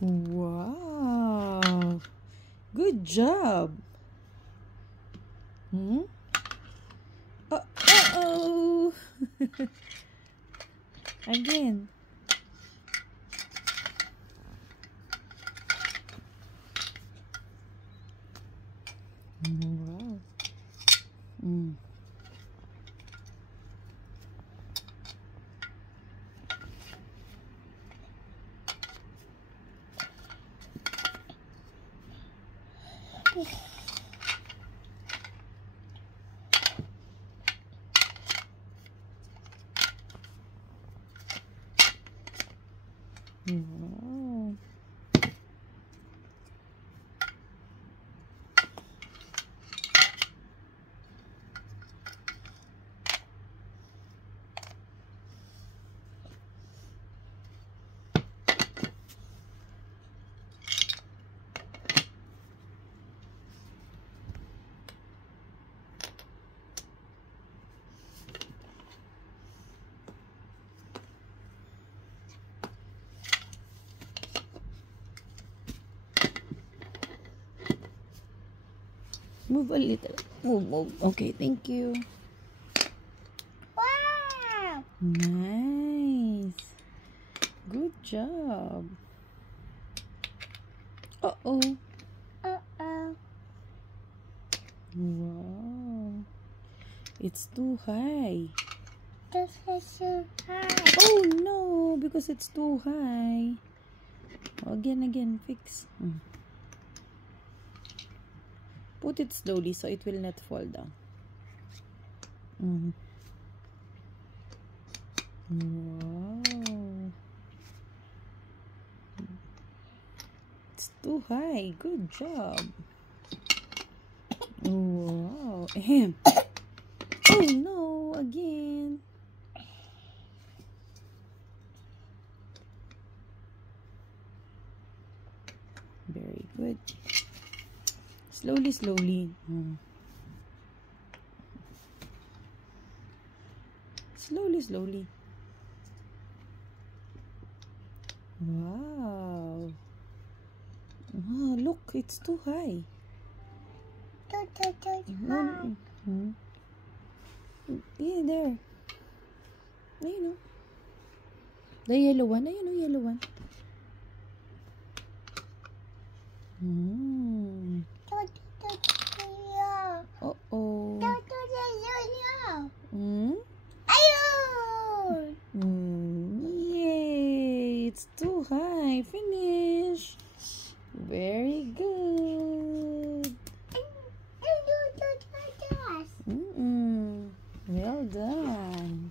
Wow. Good job. Uh-oh. Again. Wow. Wow. Move a little. Move. Okay, thank you. Wow! Nice. Good job. Uh-oh. Uh-oh. Wow. It's too high. This is so high. Oh no, because it's too high. Again, fix. Put it slowly so it will not fall down. Wow. It's too high. Good job. Wow. Ahem. Oh no, again. Very good. Slowly. Slowly. Wow. Oh, look, it's too high. Yeah, there. Ayun, the yellow one. Ayun, the yellow one. Uh-oh. Yay! It's too high. Finish. Very good. Well done.